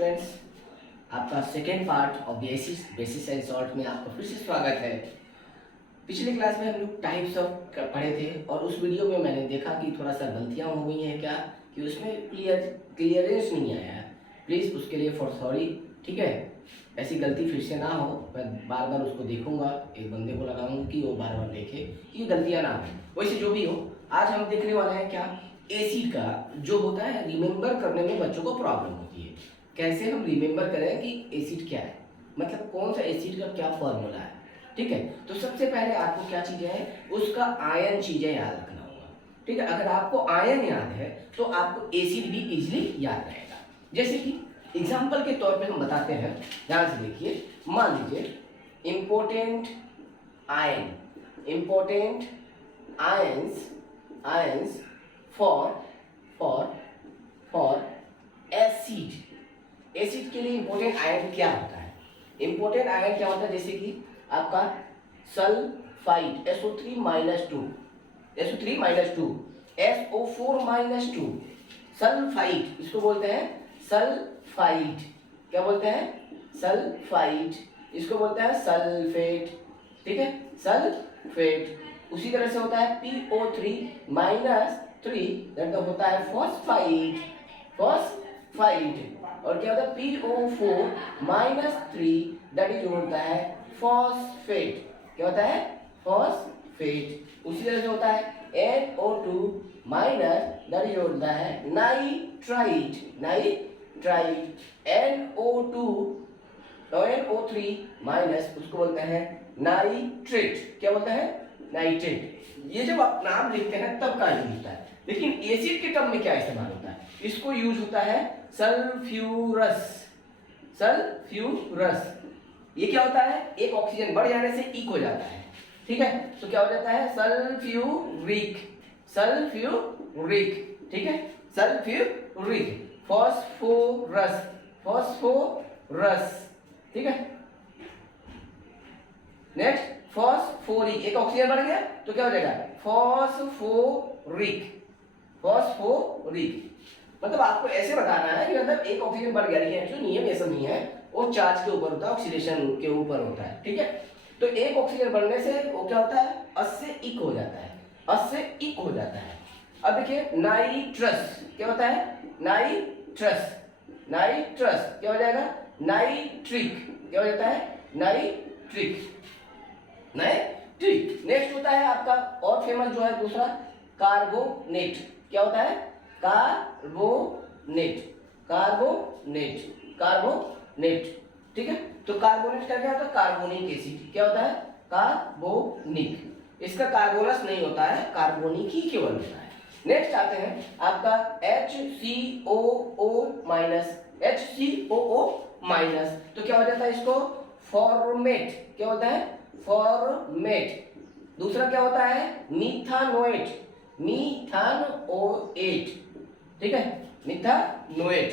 Students, आपका second part of basis and salt में आपका फिर से स्वागत है। पिछली क्लास में हम लोग टाइप्स ऑफ पढ़े थे और उस वीडियो में मैंने देखा कि थोड़ा सा गलतियां हो गई हैं क्या कि उसमें क्लियरेंस नहीं आया है। प्लीज़ उसके लिए फॉर सॉरी, ठीक है। ऐसी गलती फिर से ना हो, मैं बार बार उसको देखूंगा, एक बंदे को लगाऊंगा कि वो बार बार देखे कि गलतियां ना हो। वैसे जो भी हो, आज हम देखने वाले हैं क्या एसिड का जो होता है रिमेंबर करने में बच्चों को प्रॉब्लम होती है। कैसे हम रिमेंबर करें कि एसिड क्या है, मतलब कौन सा एसिड का क्या फॉर्मूला है, ठीक है। तो सबसे पहले आपको क्या चीजें हैं, उसका आयन चीजें याद रखना होगा, ठीक है। अगर आपको आयन याद है तो आपको एसिड भी इजीली याद रहेगा। जैसे कि एग्जाम्पल के तौर पे हम बताते हैं, ध्यान से देखिए। मान लीजिए इंपोर्टेंट आयंस फॉर एसिड के लिए इंपोर्टेंट आयन क्या होता है? इंपोर्टेंट आयन क्या होता है? जैसे कि आपका सल्फाइड SO3 - 2 SO4 - 2 सल्फाइड, इसको बोलते हैं सल्फाइड। क्या बोलते हैं? सल्फाइड। इसको बोलते हैं सल्फेट, ठीक है, सल्फेट। उसी तरह से होता है PO3 - 3 दैट होता है फॉस्फाइड। और क्या होता है? PO4 - 3 दैट इज होता है फॉस्फेट। क्या होता है? फॉस्फेट। उसी तरह से होता है NO2 दैट इज होता है नाइट्राइट। NO3 उसको बोलते हैं नाइट्रेट। क्या बोलते हैं? नाइट्रेट। ये जब आप नाम लिखते हैं तब का यूज होता है, लेकिन एसिड के टर्म में क्या इस्तेमाल होता है? इसको यूज होता है सल्फ्यूरस। ये क्या होता है? एक ऑक्सीजन बढ़ जाने से इक हो जाता है, ठीक है। तो क्या हो जाता है? सल्फ्यूरिक, ठीक है, सल्फ्यूरिक। फॉस्फोरस, ठीक है। नेक्स्ट फॉस्फोरिक, एक ऑक्सीजन बढ़ गया तो क्या हो जाएगा? फॉस्फोरिक। मतलब आपको ऐसे बताना है कि मतलब एक ऑक्सीजन बढ़ गया, लेकिन एक्चुअली नियम ऐसा नहीं है, वो चार्ज के ऊपर होता है, ऑक्सीडेशन के ऊपर होता है, ठीक है। तो एक ऑक्सीजन बढ़ने से वो क्या होता है? अस से इक हो जाता है। अब देखिए नाइट्रस, क्या होता है? नाइट्रस। क्या हो जाएगा? नाइट्रिक। क्या हो जाता है? नाइट्रिक। नेक्स्ट होता है आपका और फेमस जो है दूसरा कार्बोनेट। क्या होता है? कार्बोनेट, ठीक है। तो कार्बोनेट का क्या होता है? Carbonic acid. क्या होता है? कार्बोनिक। इसका कार्बोनस नहीं होता है, कार्बोनिक ही केवल होता है। नेक्स्ट आते हैं आपका HCOO-, तो क्या हो जाता है इसको? फॉर्मेट। क्या होता है? फॉर्मेट। दूसरा क्या होता है? मीथानोएट, ठीक है, मीथानोएट,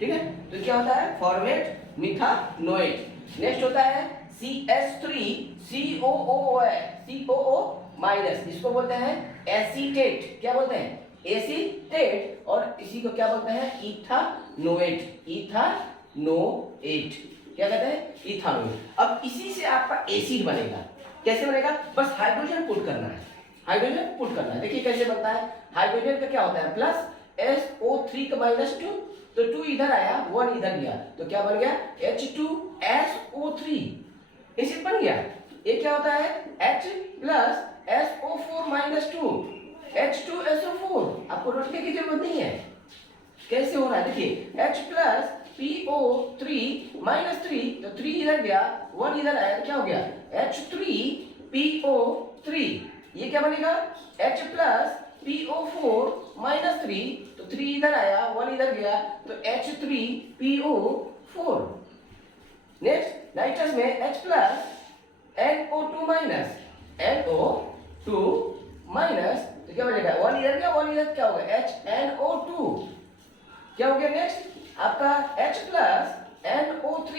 ठीक है। तो क्या होता है? फॉर्मेट, मीथानोएट। नेक्स्ट होता है CH3COO-, इसको बोलते हैं एसीटेट। क्या बोलते हैं? एसीटेट। और इसी को क्या बोलते हैं? इथानोएट। क्या कहते हैं? इथानोएट। अब इसी से आपका एसिड बनेगा। कैसे बनेगा? बस हाइड्रोजन पुट करना है, देखिए कैसे बनता है। हाइड्रोजन का क्या होता है? प्लस SO3 का -2, तो 2 इधर आया, 1 इधर गया, तो क्या बन गया? H2SO3, एसिड बन गया। ये क्या होता है? H plus SO4 - 2 H2SO4। आपको रटने की जरूरत नहीं है। कैसे हो रहा है देखिए, H प्लस PO3 - 3, तो 3 इधर गया, 1 इधर आया, तो क्या हो गया? H3PO3। ये क्या बनेगा? H प्लस PO4 - 3, तो 3 इधर आया, 1 इधर गया, तो H3PO4। नेक्स्ट नाइट्रस में H प्लस NO2 तो क्या बनेगा? 1 इधर गया, 1 इधर, क्या होगा? HNO2। क्या हो गया? नेक्स्ट आपका H plus NO3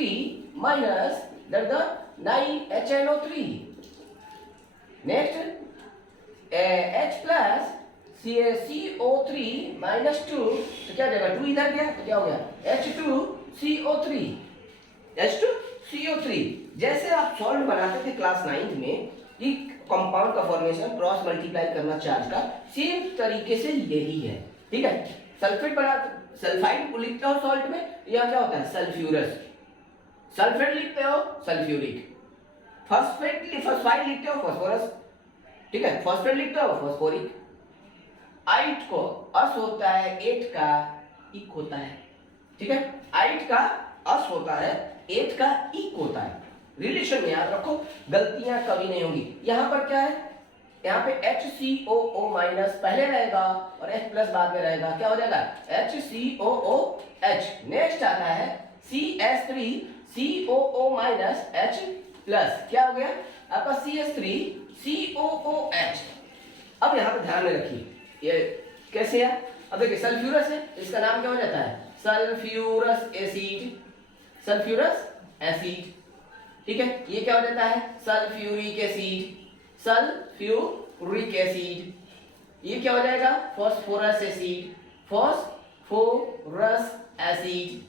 that 9HNO3। Next H plus CO3 - 2, तो क्या हो जाएगा? 2 इधर गया, तो क्या हो गया? H2 CO3, H2CO3। जैसे आप सॉल्ट बनाते थे क्लास 9 में कि कंपाउंड का फॉर्मेशन क्रॉस मल्टीप्लाई करना चार्ज का, सेम तरीके से यही है, ठीक है। सल्फेट बना, सल्फाइड को लिखते हो सॉल्ट में, यह क्या होता है सल्फ्यूरस, सल्फेट लिखते हो सल्फ्यूरिक, फॉस्फाइड लिखते हो फॉस्फोरस, ठीक है, फॉस्फेट लिखते हो फॉस्फोरिक। आइट को अस होता है, एट का इक होता है, ठीक है, आइट का अस होता है, एट का इक होता है। रिलेशन में याद रखो, गलतियां कभी नहीं होंगी। यहां पर क्या है, यहाँ पे HCOO माइनस पहले रहेगा और H प्लस बाद में रहेगा, क्या हो जाएगा HCOOH। नेक्स्ट आता है CS3COO माइनस H प्लस, क्या हो गया आपका CS3COOH। अब यहाँ पे ध्यान में रखिए, ये कैसे है, अब देखिए सल्फ्यूरस है, इसका नाम क्या हो जाता है सल्फ्यूरस एसिड, सल्फ्यूरस एसिड, ठीक है। ये क्या हो जाता है सल्फ्यूरिक एसिड, सल्फ्यूरिक एसिड। ये क्या हो जाएगा फॉस्फोरस एसिड, फॉस्फोरस एसिड।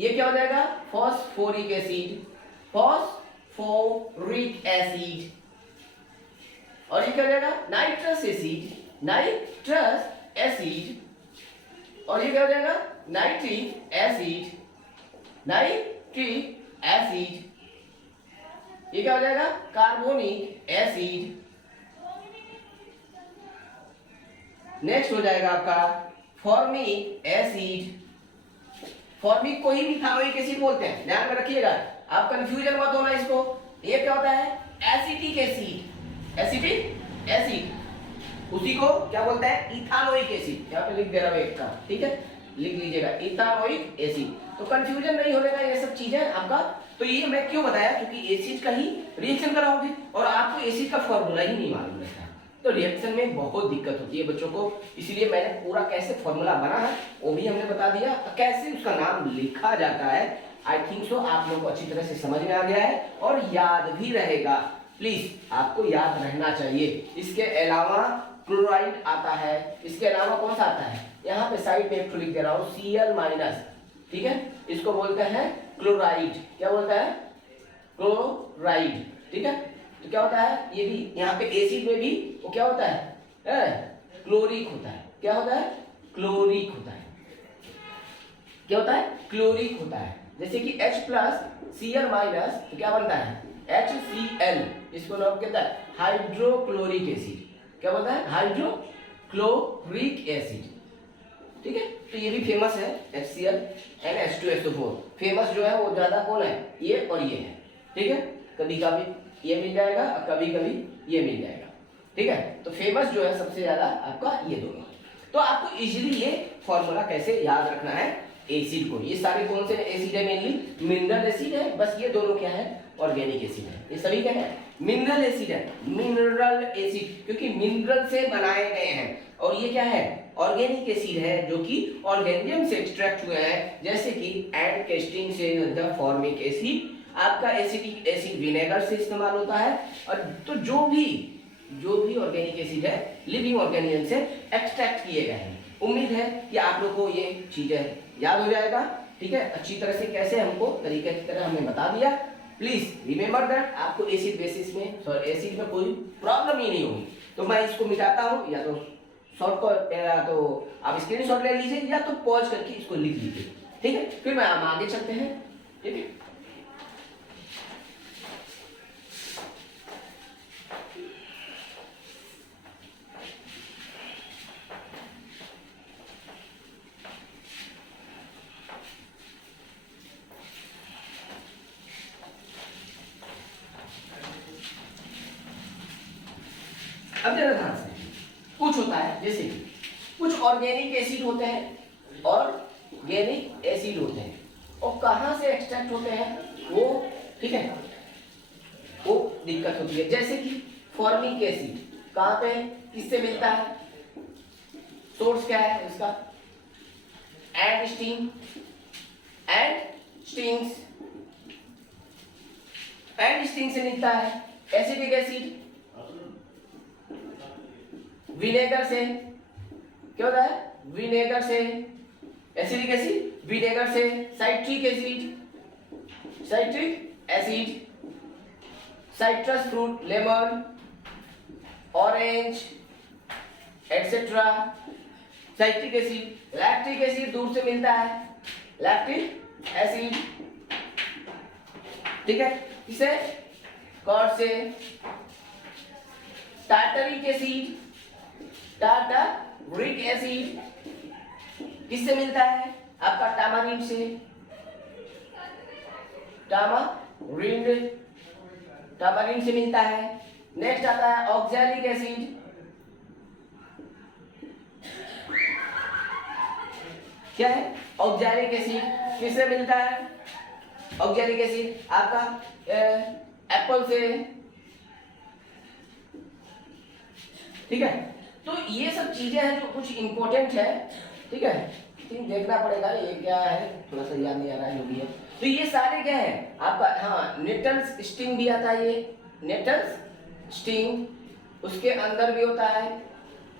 ये क्या हो जाएगा फॉस्फोरिक एसिड, फॉस्फोरिक एसिड। और ये क्या हो जाएगा नाइट्रस एसिड, नाइट्रस एसिड। और ये क्या हो जाएगा नाइट्रिक एसिड, नाइट्रिक एसिड। ये क्या हो जाएगा कार्बोनिक एसिड। नेक्स्ट हो जाएगा आपका फॉर्मिक एसिड। फॉर्मिक को ही मिथानोइक एसिड बोलते हैं, ध्यान में रखिएगा, आप कंफ्यूजन मत होना इसको। ये क्या होता है एसिटिक एसिड, एसिटिक एसिड, उसी को क्या बोलता है इथानोइक एसिड। यहाँ पे लिख दे रहा हूं एक का, ठीक है, लिख लीजिएगा इथानोइक एसिड। तो कंफ्यूजन नहीं होने का ये सब चीजें आपका। तो ये मैं क्यों बताया, क्योंकि एसिड का ही रिएक्शन कराओगे और आपको एसिड का फॉर्मूला ही नहीं मालूम रहता, तो रिएक्शन में बहुत दिक्कत होती है बच्चों को। इसलिए मैंने पूरा कैसे फॉर्मूला बना है वो भी हमने बता दिया, कैसे उसका नाम लिखा जाता है। आई थिंक सो आप लोगों को अच्छी तरह से समझ में आ गया है और याद भी रहेगा। प्लीज आपको याद रहना चाहिए। इसके अलावा क्लोराइड आता है, इसके अलावा कौन सा आता है, यहाँ पे साइड में एक लिख दे रहा हूँ Cl माइनस, ठीक है, इसको बोलते हैं क्लोराइड। क्या बोलता है क्लोराइड, ठीक है। तो क्या होता है ये भी, यहाँ पे एसिड में भी वो क्या होता है क्लोरिक होता है। क्या होता है क्लोरिक होता है, क्या होता है क्लोरिक होता है। जैसे कि H प्लस Cl माइनस तो क्या बनता है HCl, इसको नाम कहता है हाइड्रोक्लोरिक एसिड। क्या बोलता है हाइड्रोक्लोरिक एसिड, ठीक है। तो ये भी फेमस है HCl एंड H2SO4। फेमस जो है वो ज्यादा कौन है, ये और ये है, ठीक है। कभी कभी ये मिल जाएगा और कभी कभी ये मिल जाएगा, ठीक है। तो फेमस जो है सबसे ज्यादा आपका ये दोनों। तो आपको इजीली ये फॉर्मूला कैसे याद रखना है एसिड को। ये सारे कौन से एसिड है, मेनली मिनरल एसिड है, बस ये दोनों क्या है ऑर्गेनिक एसिड है। ये सभी क्या है मिनरल एसिड है, मिनरल एसिड क्योंकि मिनरल से बनाए गए हैं। और ये क्या है ऑर्गेनिक एसिड है जो कि ऑर्गेनियम से एक्सट्रैक्ट हुए हैं, जैसे कि एंड कैस्टिंग से द फॉर्मिक एसिड। आपका एसिटिक एसिड विनेगर से इस्तेमाल होता है। और तो जो भी ऑर्गेनिक एसिड है लिविंग ऑर्गेनियम से एक्सट्रैक्ट किए गए हैं। उम्मीद है कि आप लोग को ये चीजें याद हो जाएगा, ठीक है। अच्छी तरह से कैसे हमको तरीके की तरह हमने बता दिया। प्लीज रिमेंबर दैट आपको एसिड बेसिस में एसिड में कोई प्रॉब्लम ही नहीं होगी। तो मैं इसको मिटाता हूँ, या तो शॉर्ट को तो आप स्क्रीनशॉट ले लीजिए या तो पॉज करके इसको लिख लीजिए, ठीक है। फिर मैं हम आगे चलते हैं, ठीक है। अब जरा ध्यान से, कुछ होता है जैसे कुछ ऑर्गेनिक एसिड होते हैं, ऑर्गेनिक एसिड होते हैं और कहाँ से एक्सट्रैक्ट होते हैं वो, ठीक है, वो दिक्कत होती है। जैसे कि फॉर्मिक एसिड कहाँ पे किससे मिलता है, सोर्स क्या है इसका एंड स्टिंग, एंड स्टिंग से मिलता है। एसिडिक एसिड विनेगर से, क्या होता है विनेगर से, एसिडिक एसिड विनेगर से citric acid, citric acid, citrus fruit, lemon, orange etcetera, citric acid. Lactic acid दूर से मिलता है, लैक्टिक एसिड, ठीक है, इसे कॉर्ड से। टार्टरिक एसिड, टार्टरिक एसिड किससे मिलता है? आपका टामारिंड से, टामारिंड, टामारिंड से मिलता है। नेक्स्ट आता है ऑक्सैलिक एसिड, क्या है? ऑक्सैलिक एसिड किससे मिलता है? ऑक्सैलिक एसिड आपका एप्पल से, ठीक है। तो ये सब चीजें हैं जो कुछ इंपॉर्टेंट है, ठीक है, देखना पड़ेगा ये क्या है, थोड़ा सा याद नहीं आ रहा है जो भी है। तो ये सारे क्या है आपका, हाँ नेटल्स स्टिंग भी आता है, ये नेटल्स स्टिंग उसके अंदर भी होता है।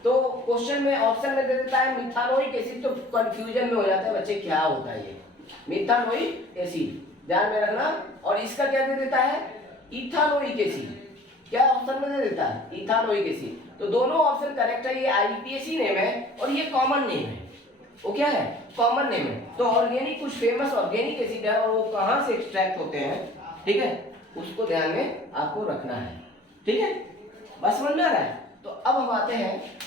तो क्वेश्चन में ऑप्शन में दे देता है मिथानोइक एसिड, तो कंफ्यूजन में हो जाता है बच्चे क्या होता है ये मिथानोइक एसिड, ध्यान में रखना। और इसका क्या दे देता है? इथानोइक एसिड, क्या ऑप्शन में दे देता है? Ethanoic acid. तो दोनों ऑप्शन करेक्ट है, ये आईपीएसी नेम है और ये कॉमन नेम है, वो क्या है? कॉमन नेम है। तो ऑर्गेनिक कुछ फेमस ऑर्गेनिक एसिड है और वो कहाँ से एक्सट्रैक्ट होते हैं, ठीक है, उसको ध्यान में आपको रखना है, ठीक है, बस समझ में आ रहा है। तो अब हम आते हैं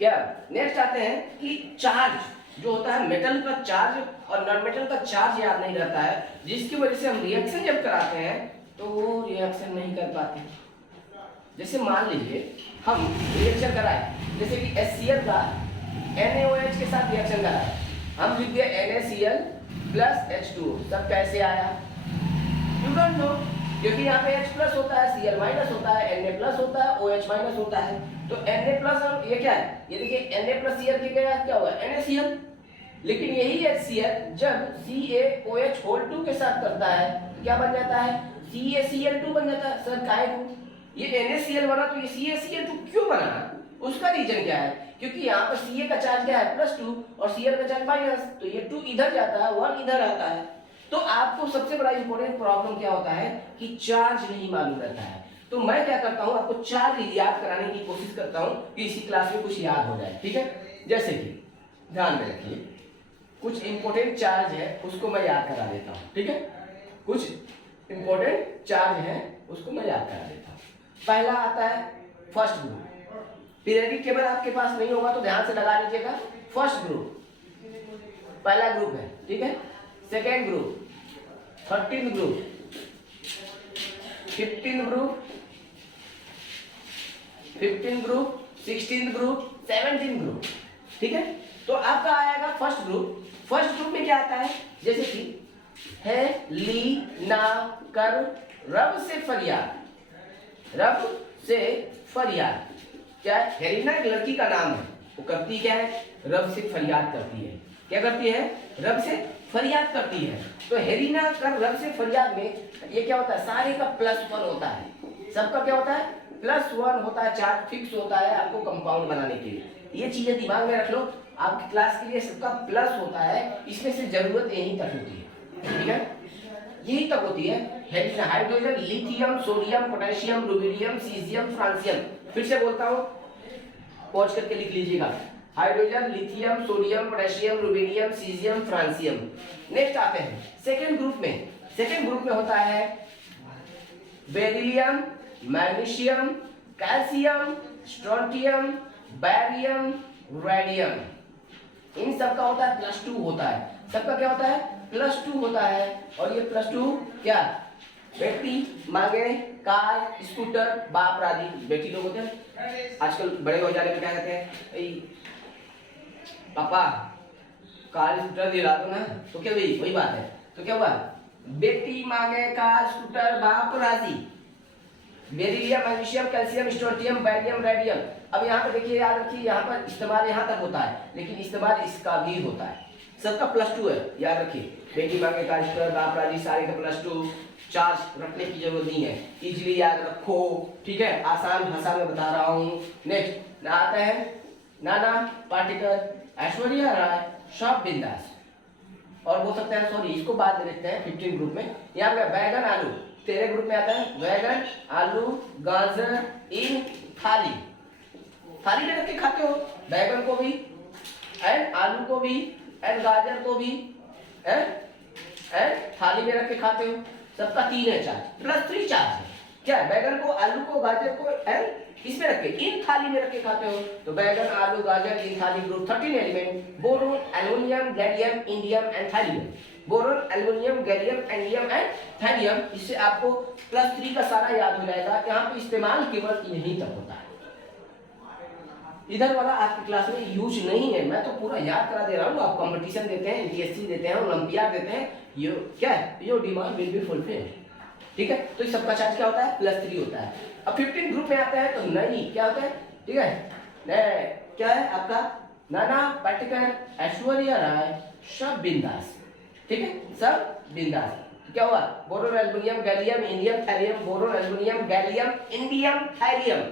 क्या, नेक्स्ट आते हैं कि चार्ज जो होता है, मेटल का चार्ज और नॉन मेटल का चार्ज याद नहीं रहता है, जिसकी वजह से हम रिएक्शन जब कराते हैं तो वो रिएक्शन नहीं कर पाते। जैसे मान लीजिए हम रिएक्शन कराए, जैसे कि HCl का NaOH के साथ रिएक्शन कराए, हम लिख दिया NaCl प्लस H2O, सब कैसे आया? यू डोंट नो, क्योंकि यहाँ पे H प्लस होता है, Cl माइनस होता है, Na प्लस होता है, OH माइनस होता है। तो Na प्लस और ये क्या है? ये देखिए Na प्लस Cl के क्या हुआ? NaCl। लेकिन यही HCl जब CaOH होल 2 के साथ करता है तो क्या बन जाता है? CaCl2 बन जाता है। सर काहे को? ये NaCl बना तो ये CaCl2 क्यों बना? उसका रीजन क्या है? क्योंकि यहाँ पर Ca का चार्ज क्या है? +2 और Cl का चार्ज माइनस, तो ये 2 इधर जाता है, 1 इधर आता है। तो आपको सबसे बड़ा इंपॉर्टेंट प्रॉब्लम क्या होता है कि चार्ज नहीं मालूम रहता है। तो मैं क्या करता हूँ, आपको चार्ज याद कराने की कोशिश करता हूँ कि इसी क्लास में कुछ याद हो जाए, ठीक है। जैसे कि ध्यान में रखिए, कुछ इंपॉर्टेंट चार्ज है उसको मैं याद करा देता हूँ, ठीक है, कुछ इंपॉर्टेंट चार्ज है उसको मैं याद करा देता हूँ। पहला आता है फर्स्ट ग्रुप, पीरियोडिक टेबल आपके पास नहीं होगा तो ध्यान से लगा लीजिएगा। फर्स्ट ग्रुप पहला ग्रुप है, ठीक है। Second group, 13th group, 15th group, 15th group, 16th group, 17th group, ठीक है। तो आपका आएगा फर्स्ट ग्रुप। फर्स्ट ग्रुप में क्या आता है? जैसे कि है ली ना कर रब से फरियाद, रब से फरियाद, क्या है? हेरिना एक लड़की का नाम है, वो करती क्या है? रब से फरियाद करती है। क्या करती है? रब से फरियाद करती है। तो हेरिना कर रब से फरियाद में ये क्या होता है? सारे का +1 होता है, सबका क्या होता है? +1 होता है, चार्ज फिक्स होता है आपको कंपाउंड बनाने के लिए। ये चीजें दिमाग में रख लो, आपकी क्लास के लिए सबका प्लस होता है, इसमें से जरूरत यहीं तक होती है, ठीक है, यही तक होती है। Hydrogen, lithium, sodium, potassium, rubidium, caesium, francium. फिर से बोलता हूँ, पॉज करके लिख लीजिएगा। Hydrogen, lithium, sodium, potassium, rubidium, caesium, francium. Next आते हैं सेकेंड ग्रुप में। सेकेंड ग्रुप में होता है beryllium, magnesium, calcium, strontium, barium, radium. इन सबका होता है +2 होता है, सबका क्या होता है? +2 होता है। और ये +2 क्या? बेटी मांगे कार, स्कूटर, बाप आदि बेटी लोग होते हैं। आजकल बड़े हो जाने में क्या कहते हैं? पापा कार स्कूटर दिला दो ना, तो क्या भाई वही बात है। तो क्या हुआ? बेटी मांगे कार, स्कूटर, बाप राजी। Beryllium, magnesium, calcium, strontium, barium, radium. अब यहाँ पे देखिए, याद रखिए, यहाँ पर इस्तेमाल यहाँ तक होता है, लेकिन इस्तेमाल इसका भी होता है। सबका +2 है, याद रखिए। बेटी मांगे कार, स्कूटर, बाप राजी, सारे का +2। चार्ज रखने की जरूरत नहीं है, इजीली याद रखो, ठीक है, आसान भाषा में बता रहा हूँ। नेक्स्ट आता है नाना पाटेकर, ऐश्वर्या राय, शॉप बिंदास। और बोल सकते हैं सॉरी इसको बाद में लिखते हैं 15 ग्रुप में। यहाँ पे बैगन आलू तेरे ग्रुप में आता है, बैगन आलू गाजर इन थाली, थाली में रख के खाते हो बैगन को भी एंड आलू को भी एंड गाजर को भी एंड थाली में रख के खाते हो। सबका 3 है चार्ज प्लस 3 चार्ज है। क्या है, बैगन को आलू को गाजर को एंड इसमें रख के इन थाली में रख के खाते हो तो बैगन आलू गाजर इन थाली group 13 element boron aluminium gallium indium and thallium, boron aluminium gallium indium and thallium. इससे आपको प्लस 3 का सारा याद हो जाएगा। यहाँ पे इस्तेमाल केवल यहीं तक होता है, इधर वाला आपकी क्लास में यूज नहीं है। मैं तो पूरा याद करा दे रहा हूँ। आप कंपटीशन देते हैं, यूपीएससी देते हैं, ओलंपियाड देते हैं, ये क्या है, your demand will be fulfilled. ठीक है, तो इस सबका चार्ज क्या होता है प्लस 3 होता है। अब 15 ग्रुप में आता है तो नई क्या होता है, ठीक है, क्या है आपका नाना पाटेकर ऐश्वर्या राय सब बिंदास, ठीक है, सब बिंदास। क्या हुआ, boron aluminium gallium indium thallium, boron aluminium gallium indium thallium.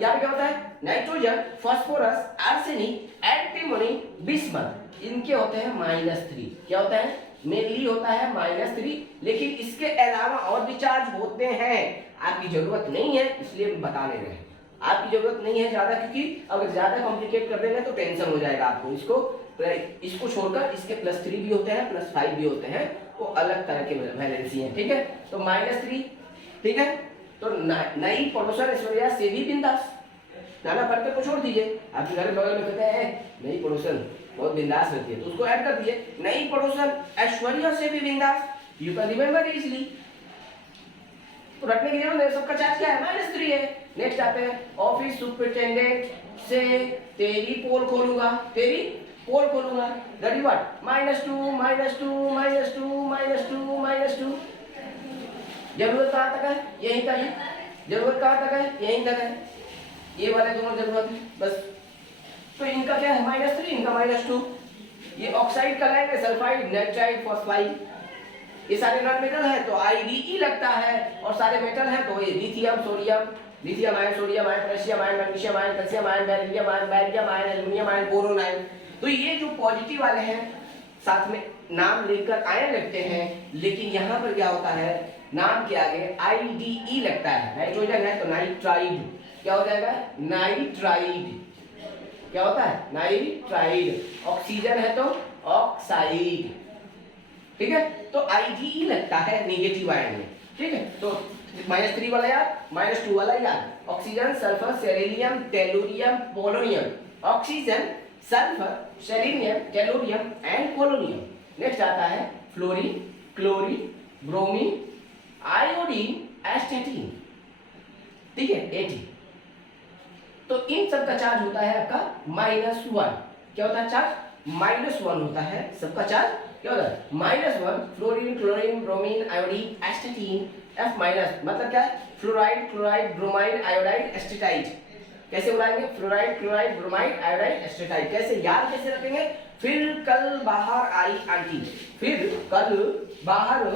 यहाँ पे क्या होता है nitrogen phosphorus arsenic antimony bismuth, इनके होते हैं -3। क्या होता है, मेनली होता है -3, लेकिन इसके अलावा और भी चार्ज होते हैं। आपकी जरूरत नहीं है इसलिए बता ले रहे हैं, आपकी जरूरत नहीं है ज्यादा, क्योंकि अगर ज्यादा कॉम्प्लिकेट कर देंगे तो टेंशन हो जाएगा आपको। इसको छोड़कर इसके +3 भी होते हैं +5 भी होते हैं, वो अलग तरह के वैलेंसी हैं। ठीक है, तो -3, ठीक है। तो नई पड़ोसन ऐश्वर्या से भी बिंदास, नाना पाटेकर को छोड़ दीजिए, आपके घर बगल में कहते हैं नई पड़ोसन बहुत बिंदास रहती है तो उसको ऐड कर दिए, नई पड़ोसन ऐश्वर्या से भी बिंदास, यू कैन रिमेंबर इजीली। तो रखने की जरूरत है, सबका चार्ज क्या है -3 है। नेक्स्ट आते हैं ऑफिस सुपरिटेंडेंट से तेरी पोल खोलूंगा, तेरी पोल खोलूंगा, दैट इज व्हाट -2 -2 -2 -2 -2। जरूरत कहाँ तक है, यहीं तक है, जरूरत कहाँ तक है, यहीं तक है, ये वाले दोनों जरूरत है बस। तो इनका क्या है -3, इनका -2। ये ऑक्साइड का लाएंगे सल्फाइड नाइट्राइड फॉस्फाइड, ये सारे नॉन मेटल है तो IDE लगता है, और सारे मेटल है तो ये lithium sodium, lithium ion sodium ion potassium ion magnesium ion calcium ion beryllium ion barium ion aluminium ion boron ion. तो ये जो पॉजिटिव वाले हैं साथ में नाम लेकर आयन लगते हैं, लेकिन यहाँ पर क्या होता है नाम के आगे IDE लगता है। नाइट्रोजन है तो नाइट्राइड, क्या हो जाएगा नाइट्राइड, क्या होता है नाइट्राइड। ऑक्सीजन है तो ऑक्साइड, ठीक है। तो IDE लगता है नेगेटिव आयन में, ठीक है। तो -3 वाला याद, -2 वाला याद, oxygen sulphur selenium tellurium polonium, oxygen sulphur selenium tellurium and polonium. Next आता है फ्लोरीन क्लोरीन ब्रोमीन आयोडीन एस्टेटिन, ठीक है 80। तो इन सब का चार्ज होता है आपका -1। क्या होता है चार्ज -1 होता है सबका चार्ज, क्या होता है -1। Fluorine chlorine bromine iodine एस्टेटिन F- मतलब क्या है फ्लोराइड क्लोराइड ब्रोमाइड आयोडाइड एस्टेटाइट। कैसे बुलाएंगे फ्लोराइड क्लोराइड ब्रोमाइड आयोडाइड एस्टेटाइट, कैसे याद कैसे रखेंगे, फिर कल बाहर आई आंटी, फिर कल बाहर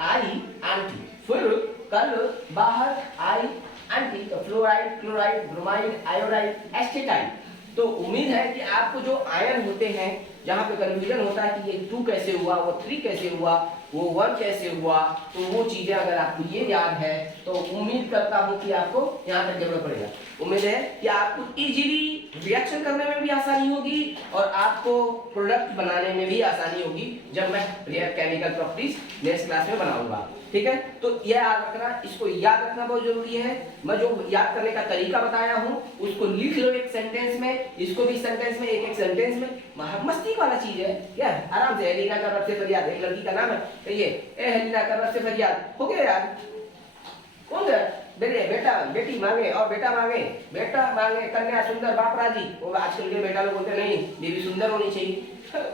आई आंटी, फिर कल बाहर आई आंटी। तो फ्लोराइड क्लोराइड ब्रोमाइड आयोडाइड एस्टेटाइट। तो उम्मीद है कि आपको जो आयन होते हैं जहाँ पे कन्फ्यूजन होता है कि ये 2 कैसे हुआ, वो 3 कैसे हुआ, वो 1 कैसे हुआ, तो वो चीजें अगर आपको ये याद है तो उम्मीद करता हूँ कि आपको यहाँ तक जरूरत पड़ेगा। उम्मीद है कि आपको इजीली रिएक्शन करने में भी आसानी होगी और आपको प्रोडक्ट बनाने में भी आसानी होगी जब मैं केमिकल प्रॉपर्टीज नेक्स्ट क्लास में बनाऊंगा, ठीक है। तो यह याद रखना, इसको याद रखना बहुत जरूरी है। मैं जो याद करने का तरीका बताया हूँ उसको लिख लो एक सेंटेंस में, इसको भी सेंटेंस में, एक सेंटेंस में। मस्ती वाला चीज है क्या, आराम से। हेलिना का रब से फरियाद, एक लड़की का नाम है, कहिए ए हेलिना का रब से फरियाद, हो गया यार। कौन है बेटा बेटी मांगे और बेटा मांगे, बेटा मांगे कन्या सुंदर बाप राजी। वो आजकल के बेटा लोग बोलते नहीं बीवी सुंदर होनी चाहिए,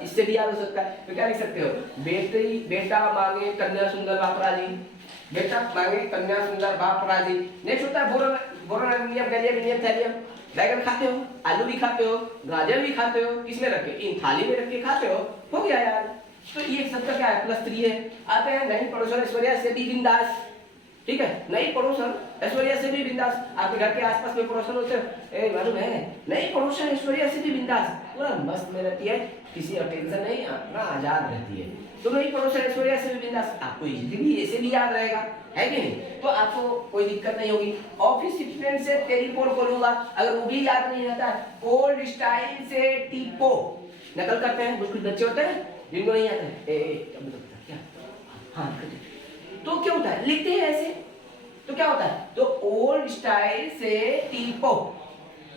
इससे भी याद हो सकता है। तो क्या लिख सकते हो, बेटी बेटा मांगे कन्या सुंदर बाप राजी, बेटा मांगे कन्या सुंदर बाप राजी। नेक्स्ट होता है boron, boron aluminium gallium indium thallium. बैगन खाते हो, आलू भी खाते हो, गाजर भी खाते हो, किसमें रख के इन थाली में रख के खाते हो गया यार। तो ये सबका क्या है +3 है। आते हैं नई पड़ोसन ऐश्वर्या से भी बिंदास, ठीक है। नई पड़ोसन ऐश्वर्या से भी बिंदास, आपके घर के आसपास में पड़ोसन होते हैं मालूम है, नई पड़ोसन ऐश्वर्या से भी बिंदास, पूरा मस्त में रहती है, किसी और टेंशन नहीं, अपना आजाद रहती है। दोनों ही पढ़ो सर, ऐसे भी बिंदास, आपको इजीली ऐसे भी याद रहेगा, है कि नहीं? तो आपको कोई दिक्कत नहीं होगी। ऑफिस स्टूडेंट से टेलीफोन बोलूंगा, अगर वो भी याद नहीं रहता, ओल्ड स्टाइल से टीपो नकल करते हैं, कुछ बच्चे होते हैं जिनको नहीं आता है, क्या, हाँ, तो क्या होता है, लिखते हैं ऐसे, तो क्या होता है, तो ओल्ड स्टाइल से टीपो,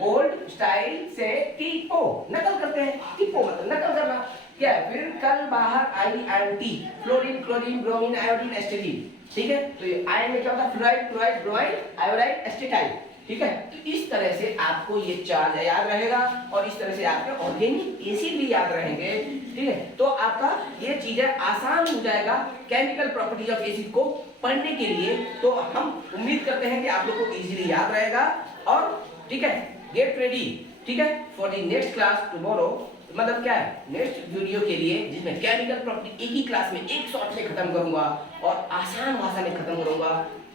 ओल्ड स्टाइल से टीपो नकल करते हैं, टीपो मतलब नकल करना, क्या है? फिर कल बाहर आई aunty, fluorine, chlorine, bromine, iodine, astatine, ठीक है? तो ये आयन में क्या होता है, fluoride, chloride, bromide, iodide, astatide, ठीक है? तो इस तरह से आपको ये चार्ज याद रहेगा और इस तरह से आपके ऑर्गेनिक एसिड भी याद रहेंगे, ठीक है? तो आपका ये चीजें आसान हो जाएगा केमिकल प्रॉपर्टीज ऑफ एसिड को पढ़ने के लिए। तो हम उम्मीद करते हैं कि आप लोग को इजीली याद रहेगा और ठीक है, गेट रेडी, ठीक है, for the next class tomorrow, मतलब क्या है, नेक्स्ट वीडियो के लिए जिसमें केमिकल प्रॉपर्टी एक ही क्लास में एक शॉट में खत्म करूंगा और आसान भाषा में खत्म करूंगा।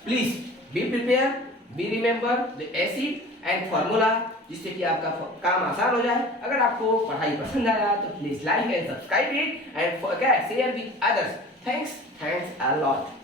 Please be prepare, be remember the acid and formula, जिससे कि आपका काम आसान हो जाए। अगर आपको पढ़ाई पसंद आया तो please like and subscribe it and share with others. Thanks a lot.